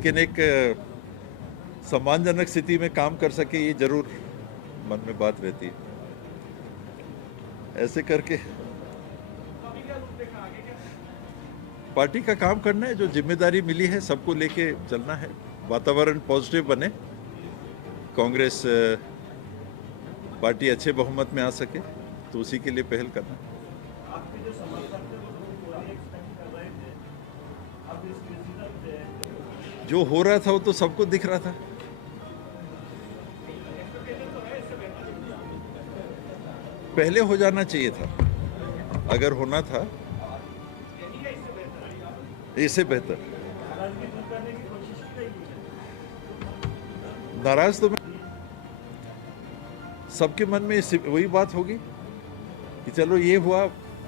लेकिन एक सम्मानजनक स्थिति में काम कर सके ये जरूर मन में बात रहती है। ऐसे करके पार्टी का काम करना है, जो जिम्मेदारी मिली है सबको लेके चलना है, वातावरण पॉजिटिव बने, कांग्रेस पार्टी अच्छे बहुमत में आ सके, तो उसी के लिए पहल करना है। आपके जो समर्थक थे वो पूरी एक्सपेक्ट कर रहे थे, अब इस डिसीजन जो हो रहा था वो तो सबको दिख रहा था। पहले हो जाना चाहिए था, अगर होना था इससे बेहतर। करने की कोशिश की गई नाराज तो मैं, सबके मन में वही बात होगी कि चलो ये हुआ,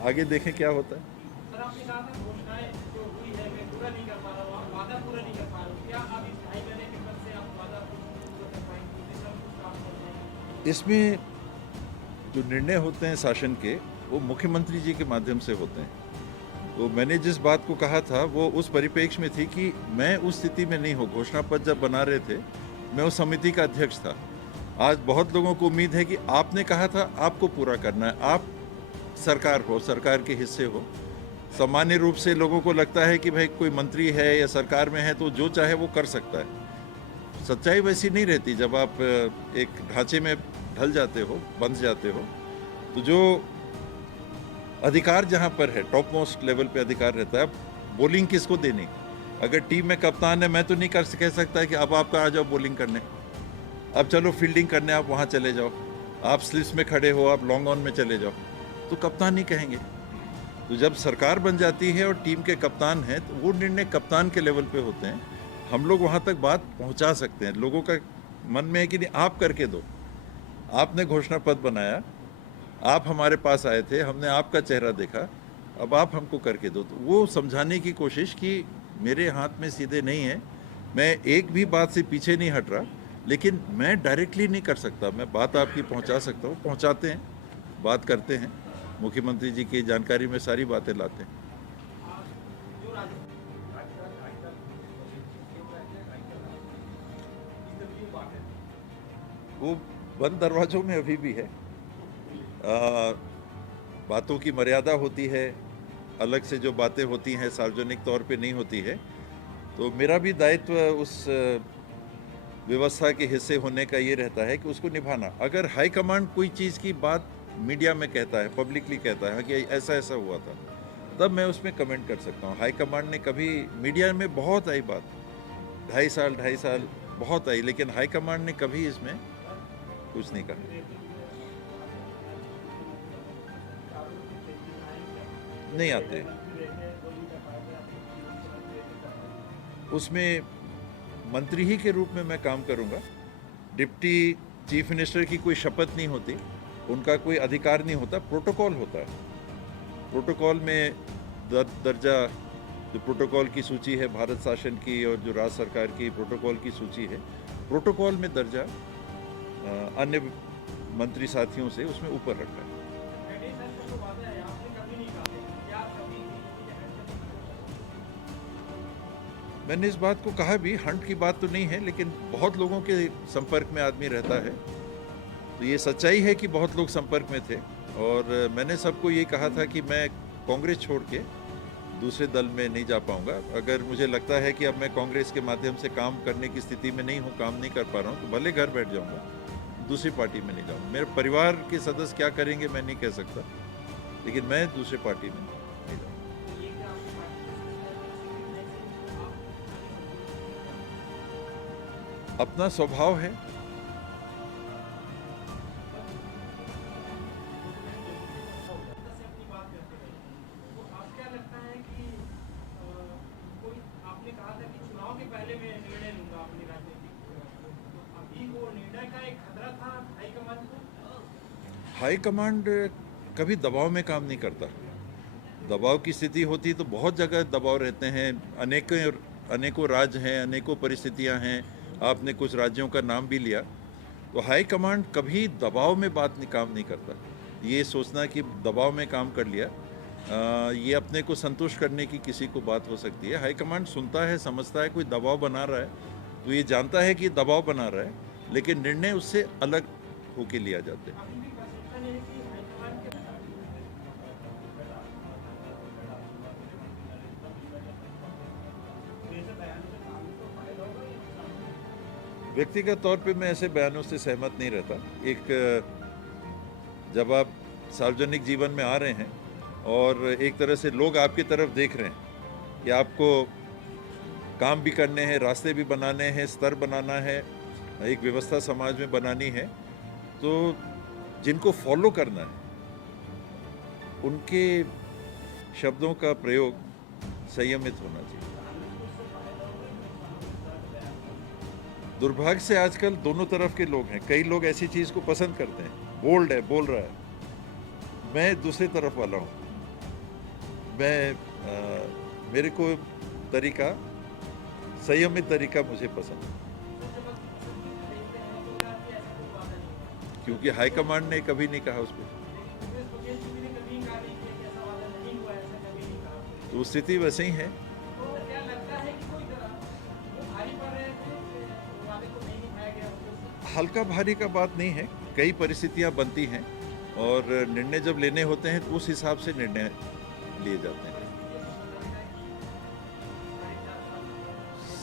आगे देखें क्या होता है। सर, आपने कहा था घोषणाएं जो हुई है मैं पूरा नहीं कर पा रहा हूँ, वादा पूरा नहीं कर पा रहा हूँ, क्या आप इस 2.5 महीने के पद से आप वादा पूरा कर पाएंगे? जिस तरह कुछ काम कर रहे हैं इसमें जो निर्णय होते हैं शासन के, वो मुख्यमंत्री जी के माध्यम से होते हैं। तो मैंने जिस बात को कहा था वो उस परिप्रेक्ष्य में थी कि मैं उस स्थिति में नहीं हूँ। घोषणा पत्र जब बना रहे थे मैं उस समिति का अध्यक्ष था। आज बहुत लोगों को उम्मीद है कि आपने कहा था आपको पूरा करना है, आप सरकार हो, सरकार के हिस्से हो। सामान्य रूप से लोगों को लगता है कि भाई कोई मंत्री है या सरकार में है तो जो चाहे वो कर सकता है। सच्चाई वैसी नहीं रहती। जब आप एक ढांचे में ढल जाते हो, बंध जाते हो, तो जो अधिकार जहां पर है, टॉप मोस्ट लेवल पे अधिकार रहता है। अब बॉलिंग किसको देनी? अगर टीम में कप्तान है, मैं तो नहीं कह सकता कि अब आपका आ जाओ बॉलिंग करने, अब चलो फील्डिंग करने आप वहां चले जाओ, आप स्लिप्स में खड़े हो, आप लॉन्ग ऑन में चले जाओ, तो कप्तान नहीं कहेंगे। तो जब सरकार बन जाती है और टीम के कप्तान हैं, तो वो निर्णय कप्तान के लेवल पे होते हैं। हम लोग वहां तक बात पहुंचा सकते हैं। लोगों का मन में है कि नहीं, आप करके दो, आपने घोषणा पत्र बनाया, आप हमारे पास आए थे, हमने आपका चेहरा देखा, अब आप हमको करके दो। तो वो समझाने की कोशिश कि मेरे हाथ में सीधे नहीं है, मैं एक भी बात से पीछे नहीं हट रहा, लेकिन मैं डायरेक्टली नहीं कर सकता। मैं बात आपकी पहुंचा सकता हूँ, पहुंचाते हैं, बात करते हैं, मुख्यमंत्री जी की जानकारी में सारी बातें लाते हैं। वो बंद दरवाजों में अभी भी है। बातों की मर्यादा होती है, अलग से जो बातें होती हैं सार्वजनिक तौर पे नहीं होती है। तो मेरा भी दायित्व उस व्यवस्था के हिस्से होने का ये रहता है कि उसको निभाना। अगर हाईकमांड कोई चीज़ की बात मीडिया में कहता है, पब्लिकली कहता है कि ऐसा ऐसा हुआ था, तब मैं उसमें कमेंट कर सकता हूँ। हाईकमांड ने कभी, मीडिया में बहुत आई बात, 2.5 साल बहुत आई, लेकिन हाईकमांड ने कभी इसमें कुछ नहीं कहा। नहीं आते उसमें मंत्री ही के रूप में मैं काम करूंगा। डिप्टी चीफ मिनिस्टर की कोई शपथ नहीं होती, उनका कोई अधिकार नहीं होता, प्रोटोकॉल होता है। प्रोटोकॉल में दर्जा, जो प्रोटोकॉल की सूची है भारत शासन की और जो राज्य सरकार की प्रोटोकॉल की सूची है, प्रोटोकॉल में दर्जा अन्य मंत्री साथियों से उसमें ऊपर रखा है। मैंने इस बात को कहा भी, हंट की बात तो नहीं है, लेकिन बहुत लोगों के संपर्क में आदमी रहता है, तो ये सच्चाई है कि बहुत लोग संपर्क में थे। और मैंने सबको ये कहा था कि मैं कांग्रेस छोड़ के दूसरे दल में नहीं जा पाऊंगा। अगर मुझे लगता है कि अब मैं कांग्रेस के माध्यम से काम करने की स्थिति में नहीं हूँ, काम नहीं कर पा रहा हूँ, तो भले घर बैठ जाऊँगा, दूसरी पार्टी में नहीं जाऊँगा। मेरे परिवार के सदस्य क्या करेंगे मैं नहीं कह सकता, लेकिन मैं दूसरी पार्टी में नहीं जाऊँगा। अपना स्वभाव है। आपने कहा था कि चुनाव के पहले मैं निर्णय लूंगा अपनी राजनीतिक, तो अभी वो निर्णय का एक खतरा था हाईकमांड को। हाईकमांड कभी दबाव में काम नहीं करता। दबाव की स्थिति होती तो बहुत जगह दबाव रहते हैं, अनेकों राज्य हैं, अनेकों परिस्थितियां हैं। आपने कुछ राज्यों का नाम भी लिया, तो हाईकमांड कभी दबाव में काम नहीं करता। ये सोचना कि दबाव में काम कर लिया, ये अपने को संतुष्ट करने की किसी को बात हो सकती है। हाईकमांड सुनता है, समझता है, कोई दबाव बना रहा है तो ये जानता है कि दबाव बना रहा है, लेकिन निर्णय उससे अलग होके लिया जाते हैं। अभी भी परसेप्शन है कि हाईकमांड के ऐसे बयान से कांग्रेस को फायदा होगा या नुकसान होगा? व्यक्तिगत तौर पे मैं ऐसे बयानों से सहमत नहीं रहता। एक जब आप सार्वजनिक जीवन में आ रहे हैं और एक तरह से लोग आपकी तरफ देख रहे हैं कि आपको काम भी करने हैं, रास्ते भी बनाने हैं, स्तर बनाना है, एक व्यवस्था समाज में बनानी है, तो जिनको फॉलो करना है उनके शब्दों का प्रयोग संयमित होना चाहिए। दुर्भाग्य से आजकल दोनों तरफ के लोग हैं। कई लोग ऐसी चीज को पसंद करते हैं, बोल्ड है, बोल रहा है। मैं दूसरी तरफ वाला हूँ। मेरे को तरीका, संयमित तरीका मुझे पसंद है, क्योंकि हाईकमांड ने कभी नहीं कहा उस पर। तो स्थिति वैसे ही है। हल्का भारी का बात नहीं है, कई परिस्थितियां बनती हैं और निर्णय जब लेने होते हैं तो उस हिसाब से निर्णय लिए जाते हैं।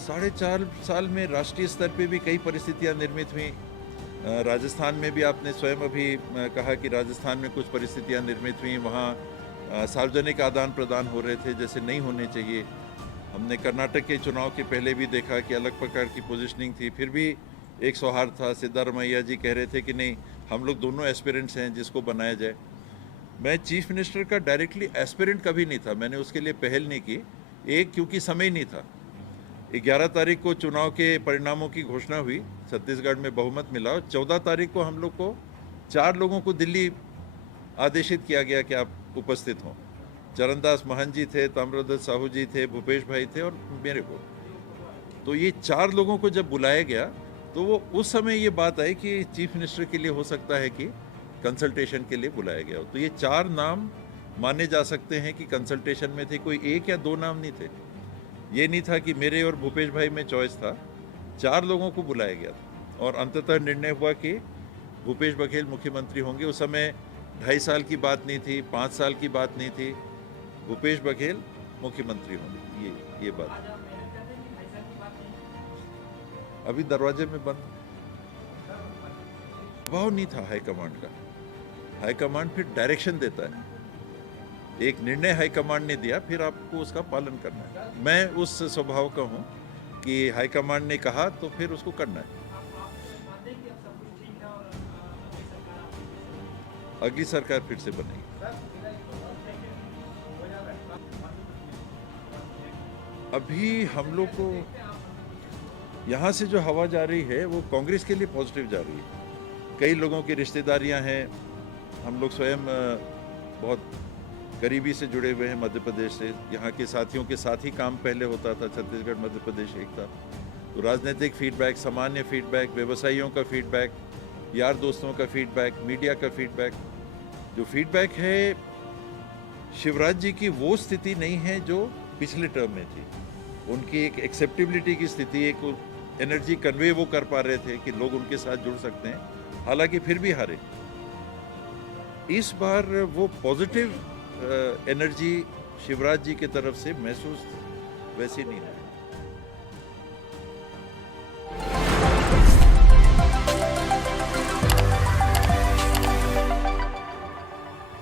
4.5 साल में राष्ट्रीय स्तर पे भी कई परिस्थितियां निर्मित हुई। राजस्थान में भी आपने स्वयं अभी कहा कि राजस्थान में कुछ परिस्थितियां निर्मित हुई, वहाँ सार्वजनिक आदान प्रदान हो रहे थे जैसे नहीं होने चाहिए। हमने कर्नाटक के चुनाव के पहले भी देखा कि अलग प्रकार की पोजीशनिंग थी, फिर भी एक सौहार्द था। सिद्धारमैया जी कह रहे थे कि नहीं, हम लोग दोनों एस्पिरेंट्स हैं, जिसको बनाया जाए। मैं चीफ मिनिस्टर का डायरेक्टली एस्पिरेंट कभी नहीं था, मैंने उसके लिए पहल नहीं की। एक, क्योंकि समय नहीं था। 11 तारीख को चुनाव के परिणामों की घोषणा हुई, छत्तीसगढ़ में बहुमत मिला और 14 तारीख को हम लोग को 4 लोगों को दिल्ली आदेशित किया गया कि आप उपस्थित हों। चरणदास महंत जी थे, ताम्रध्वज साहू जी थे, भूपेश भाई थे और मेरे को। तो ये 4 लोगों को जब बुलाया गया तो वो उस समय ये बात आई कि चीफ मिनिस्टर के लिए हो सकता है कि कंसल्टेशन के लिए बुलाया गया हो। तो ये 4 नाम माने जा सकते हैं कि कंसल्टेशन में थे, कोई 1 या 2 नाम नहीं थे। ये नहीं था कि मेरे और भूपेश भाई में चॉइस था, 4 लोगों को बुलाया गया था और अंततः निर्णय हुआ कि भूपेश बघेल मुख्यमंत्री होंगे। उस समय 2.5 साल की बात नहीं थी, 5 साल की बात नहीं थी, भूपेश बघेल मुख्यमंत्री होंगे, ये बात। अभी दरवाजे में बंद। दबाव नहीं था हाईकमांड का। हाईकमांड फिर डायरेक्शन देता है। एक निर्णय हाईकमांड ने दिया, फिर आपको उसका पालन करना है। मैं उस स्वभाव का हूँ कि हाईकमांड ने कहा तो फिर उसको करना है। अगली सरकार फिर से बनेगी। अभी हम लोग को यहाँ से जो हवा जा रही है वो कांग्रेस के लिए पॉजिटिव जा रही है। कई लोगों की रिश्तेदारियाँ हैं, हम लोग स्वयं बहुत करीबी से जुड़े हुए हैं मध्य प्रदेश से। यहाँ के साथियों के साथ ही काम पहले होता था, छत्तीसगढ़ मध्य प्रदेश एक था। तो राजनीतिक फीडबैक, सामान्य फीडबैक, व्यवसायियों का फीडबैक, यार दोस्तों का फीडबैक, मीडिया का फीडबैक, जो फीडबैक है शिवराज जी की वो स्थिति नहीं है जो पिछले टर्म में थी। उनकी एक एक्सेप्टेबिलिटी की स्थिति, एक एनर्जी कन्वे वो कर पा रहे थे कि लोग उनके साथ जुड़ सकते हैं, हालांकि फिर भी हारे। इस बार वो पॉजिटिव एनर्जी शिवराज जी की तरफ से महसूस वैसी नहीं है।